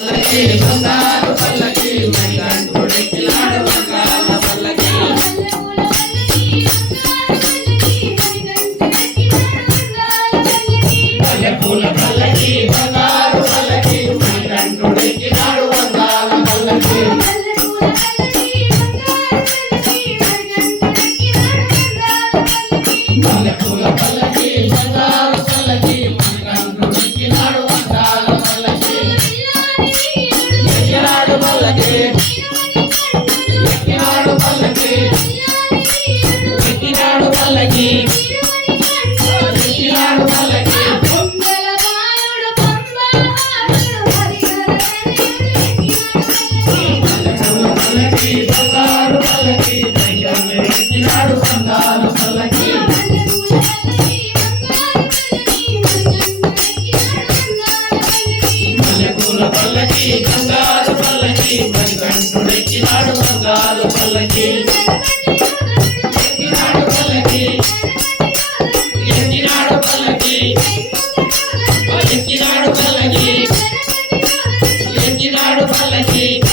బంగారు పల్లకి ఎక్కినాడు బంగారు పల్లకి. మల్లెపూల పల్లకి బంగారు పల్లకి మణికంఠుడెక్కినాడు బంగారు పల్లకి. ఎక్కినాడు పల్లకి. ఎక్కినాడు పల్లకి. ఎక్కినాడు పల్లకి. ఎక్కినాడు పల్లకి.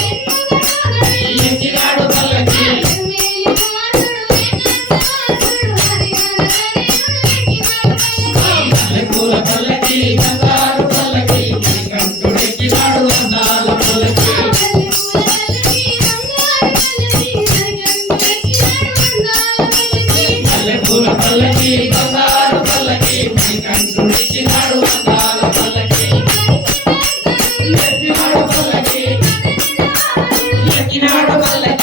పల్లకి బంగారు పల్లకి మణికంఠుడెక్కినాడు బంగారు పల్లకి. ఎక్కినాడు పల్లకి ఎక్కినాడు పల్లకి.